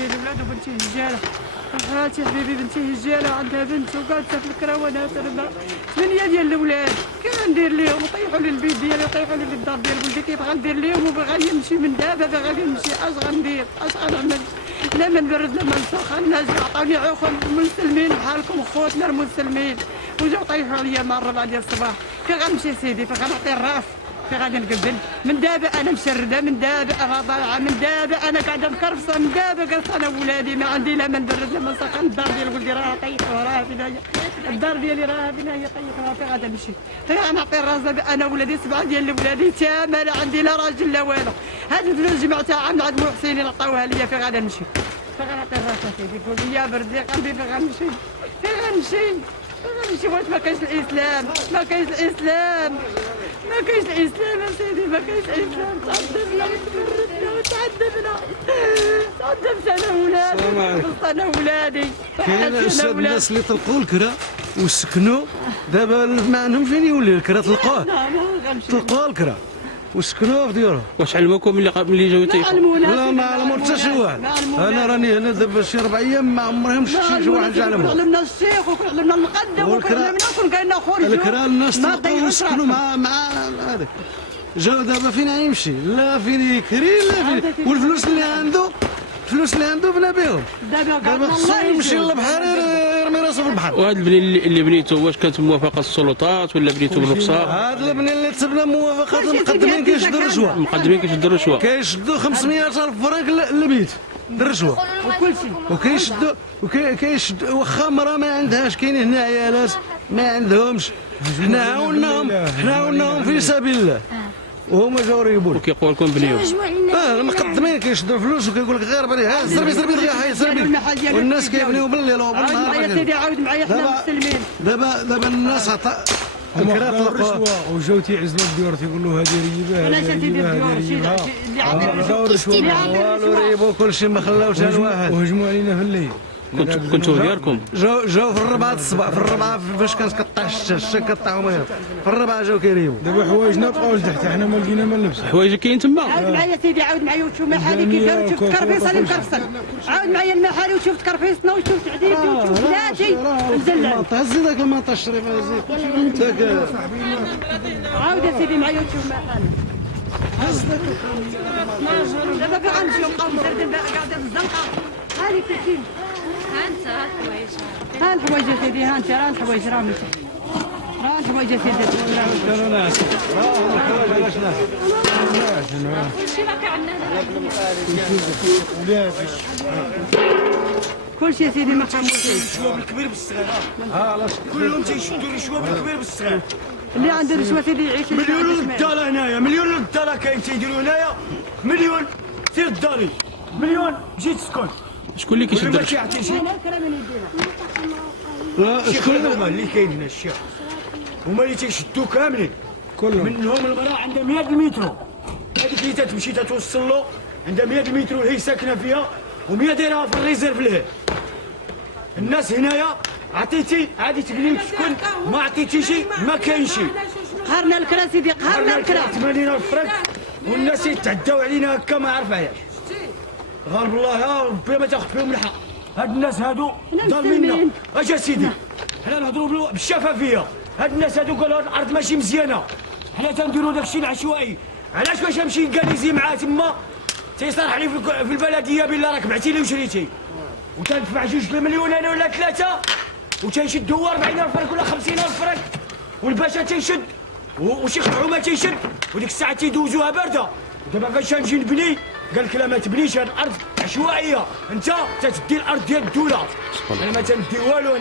الولاد وبنتي هجاله. هاتي حبيبي بنتي هجاله عندها بنت وقالت في الكراونات ربع 8 ديال الاولاد. كيف ندير لهم؟ يطيحوا لي البيت ديالي ويطيحوا لي الدار ديال ولدي. كيف غندير لهم؟ وبغا نمشي من دابا باغا نمشي. اش غندير؟ اش غنعمل؟ لا من برد لا من سخن. الناس عطاوني عقول مسلمين بحالكم خوتنا المسلمين وجاو طيحوا عليا مع الربع ديال الصباح. كي غنمشي سيدي فين غنعطي الراس؟ في غادي نقبل؟ من دابا انا مشرده، من دابا انا ضايعه، من دابا انا قاعده مكرفصه، من دابا قالت انا ولادي ما عندي لا من برد لا من سخن. الدار ديال ولدي راه طيحوها، راه بنايا الدار ديالي راه بنايا طيحوها. في غادي نمشي؟ في غنعطي الراس دابا انا ولادي 7 ديال ولادي تامه، لا عندي لا راجل لا والو. هاد الفلوس جمعتها عند محسنين عطاوها ليا. في غادي نمشي؟ في غنعطي الراس سيدي. قول لي يا بردي قلبي في غنمشي؟ في غنمشي؟ غنمشي واش ما كاينش الاسلام؟ ما كاينش الاسلام، ما كاينش الاسلام يا سيدي، ما كاينش الاسلام. تعذبنا وتعذبنا تعذبت انا ولادي، انا ولادي. كاين الناس اللي طلقوا الكرا وسكنوا دابا ما عندهم فين يولي الكرا. طلقوه الكرا وسكنوه في ديورهم. واش علموكم ملي جاو يطيحوا؟ لا ما علموا حتى شي واحد. انا راني هنا دابا شي 4 ايام ما عمرهم شفت شي واحد جا علمهم. علمنا الشيخ وعلمنا المقدم وعلمنا كون كاينه خرجوا الكرا الناس طلقوا وسكنوا مع هذاك. جاو دابا فين يمشي؟ لا فين يكري لا فين. والفلوس اللي عنده الفلوس اللي عنده بلا بهم. دابا خصو يمشي للبحر يرمي راسو في البحر. وهذا البني اللي بنيته واش كانت موافقه السلطات ولا بنيته بنفسه؟ هذا البني اللي تبنى موافقه المقدمين كيشدوا الرشوه. المقدمين كيشدوا الرشوه، كيشدوا 500,000 فرنك للبيت الرشوه وكيشدوا واخا مرا ما عندهاش. كاين هنا عيالات ما عندهمش. حنا عاوناهم في سبيل الله وهما جاو ريبوا وكيقول لكم بنيو. المقدمين كيشدوا الفلوس وكيقول لك غير بني ها زربي دغيا حي زربي. والناس كيبنيو بالليل وبالنهار. يا سيدي عاود معايا حنا مسلمين. دابا الناس عطا الكرا طلقوا وجاو تيعزلوا الديور تيقولوا هذه ريبه هذه ريبه اللي عندي والو ريبوا كلشي ما خلاوش حتى واحد. وهجموا علينا في الليل. كنتوا دياركم؟ جاو في الربعه الصباح، في الربعه فاش كتقطع الشتا كتقطعوا منهم في الربعه جاو كيريبوا. دابا حوايجنا بقاو لتحت حنا ما لقينا ما نلبسوا. حوايجك كاين تما؟ عاود معايا سيدي عاود معايا وتشوف محالي كي داروا. شفت كرفيصه اللي مكرفصن. عاود معايا المحالي وشفت كرفيصنا وشفت عديدي وشفت بلاتي نزل. هزي ذاك المنطقه الشريف هزي. عاود يا سيدي معايا وتشوف محالي. دابا باغا نمشيو نبقاو مزردين قاعدين في الزنقه. هاني كاين ها انت ها الحوايج يا سيدي. ها انت راه الحوايج راه مشي. راه الحوايج يا سيدي. كانوا ناس علاش ناس كلشي ما كيعندنا كلشي يا سيدي ما كنموتش. الشواب الكبير بالصغير. كلهم تيشدوا الشواب الكبير بالصغير. اللي عنده رشوه سيدي يعيش. مليون للدار هنايا، مليون للدار كاين تيديروا هنايا. مليون سير الداري، مليون جيت تسكن. شكون اللي كيشد ما الرشوه؟ كيعطي شي. لا شكون هما اللي كاين هنا الشيخ؟ هما اللي تيشدوا كاملين كلهم. منهم المراه عندها 100 المترو. هذيك اللي تتمشي تتوصل له عندها 100 المترو هي ساكنه فيها و100 دايرها في الريزيرف لها. الناس هنايا عطيتي عادي تبني تسكن، ما عطيتي شي ما كاين شي. قهرنا الكرا سيدي قهرنا الكرا. 80 فرنك والناس يتعداو علينا هكا ما عرفهاش. غالب الله يا ربي ما تاخذ فيهم الحق. هاد الناس هادو ظالميننا. اجا سيدي حنا نهضروا بالشفافيه. هاد الناس هادو قالوا هاد الارض ماشي مزيانه، حنا تنديروا داكشي العشوائي. علاش باش نمشي نكاليزي معاه تما تيصالح لي في البلديه بالله راك بعتي لي وشريتي وتندفع 2 مليون انا ولا 3 وتنشد هو 40,000 فرنك ولا 50,000 فرنك والباشا تيشد وشيخ الحومه تيشد وديك الساعه تيدوزوها بارده. دابا فاش نجي نبني قال لك لا ما تبنيش، هاد الارض عشوائيه، انت تتدي الارض ديال الدوله. انا ما تندي والو.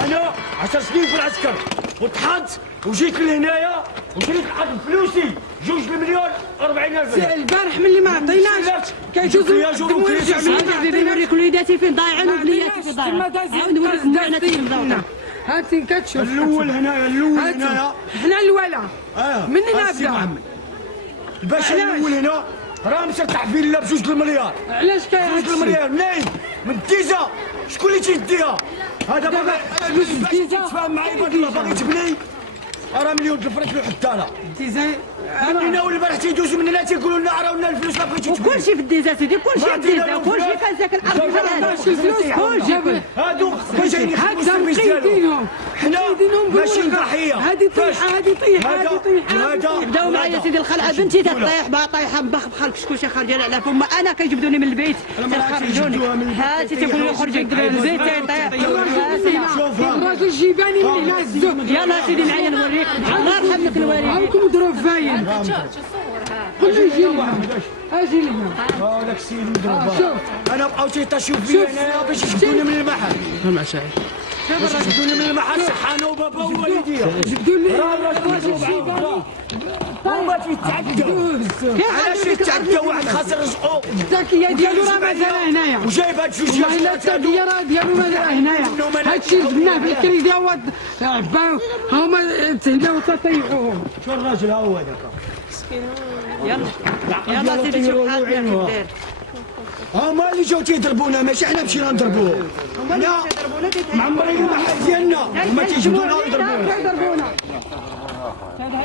انا 10 سنين في العسكر وطحنت وجيت لهنايا وشريت الارض بفلوسي 2 مليون 40,000 فرنك. البارح ملي ما عطيناش كيجوزوا نوريك وليداتي فين ضايعين وبنياتي فين ضايعين. عاود نوريكم بناتي فين ضايعين. هانتي كتشوف الاول هنايا حنا الولا مننا سي بدا. محمد الباشا الاول هنا راه مسطح في لا ب2 المليار. علاش كاين 2 المليار منين؟ من الديزا. شكون اللي تيديها؟ هذا باغي تفاهم معايا عباد الله باغي تبني راه مليون الفرنك له حدانا. تيزاي مننا والبارح تيدوزوا مننا تيقولوا لنا عراونا الفلوس ما بغيتش تجبد. كلشي في الديزا سيدي، كلشي في الديزا، كلشي كان ساكن الارض بحال كلشي. هادو جايين يخدموا السيرفيس ديالهم. حنا ماشي ضحيه. هادي طيحه هادي طيحه هادي طيحه. هذا بداو معايا سيدي الخلعه بنتي تطيح بها طايحه مبخ بحال كشكوشه خارجه على فما انا كيجبدوني من البيت تيخرجوني. هاتي تيقولوا لي خرجي من البيت تيطيح. الراجل جيباني من هنا الزوق. يلا سيدي معايا نوريك، الله يرحمك نوريك. هاكم ضرب فاين. كله يجي لنا. اجي لنا. هذاك السيد مضروب. شوف. انا بقاو تيطاشيو فيا انايا باش يجبدوني من المحل. مع سعيد باش يجبدوني من المحل صحانه وبابا ووالديا. جبدوا لي الراجل جيباني. هما تيتعداو. علاش يتعداو واحد خاسر رزقو. التاكيه ديالو راه مازال هنايا. وجايب هاد جوج والله الا التاكيه راه ديالو مازال هنايا. هادشي جبناه بالكريدي هو عباو هما تهلاو تطيحوهم. شو الراجل ها هو هذاك. يلا سيدي شوف حالنا كيف داير. هما اللي جاو تيضربونا ماشي حنا مشينا نضربوهم. حنا معمرين المحل ديالنا هما تيجبدونا ويضربونا.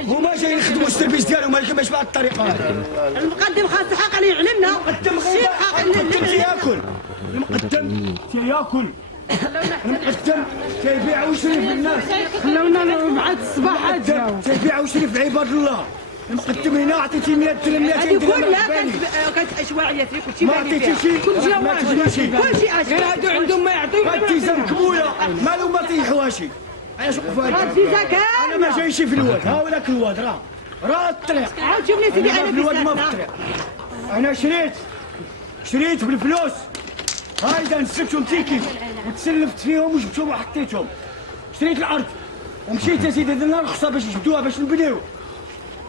هما جايين يخدموا السيرفيس ديالهم ولكن ماشي بهذه الطريقه هذه. المقدم خاص الحق عليه يعلمنا. المقدم تياكل. المقدم تياكل. المقدم تيبيع ويشري في الناس. خلونا بعد الصباح جاو. تيبيع ويشري في عباد الله. المقدم هنا عطيتي 100 درهم 200 هذه درهم. كلها كانت اشواعيه كلشي ما باغي عطيتي فيها. شي كلشي كلشي غير هادو عندهم ما يعطيو. التيزا مكبوله مالو ما طيحوهاش. علاش وقفوا هكا؟ التيزا انا ما جايش في الواد ها ولاك الواد راه الطريق. عاود شوف لي سيدي أنا انا في الواد ما في في الطريق. انا شريت بالفلوس. هايدا نسلتهم تيكي وتسلفت فيهم وجبتهم وحطيتهم. شريت الارض ومشيت يا سيدي درنا رخصه باش يجبدوها باش نبنيو.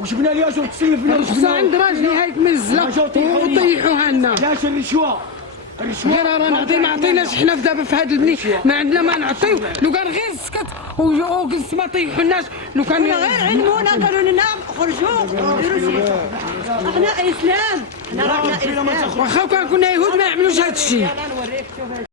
وجبنا لياش وتسلفنا الرخصة عند راجلي هايك منزله وطيحوها لنا. لاش الرشوه. غير راه نعطي ما عطيناش حنا في دابا في هذا البني ما عندنا ما نعطيو. لو كان غير سكت وقلت ما طيحوناش لو كان غير علمونا قالوا لنا خرجوا ديروا شي. احنا اسلام، احنا رانا اسلام. واخا كان كنا يهود ما يعملوش هذا الشيء. يلا نوريك شوف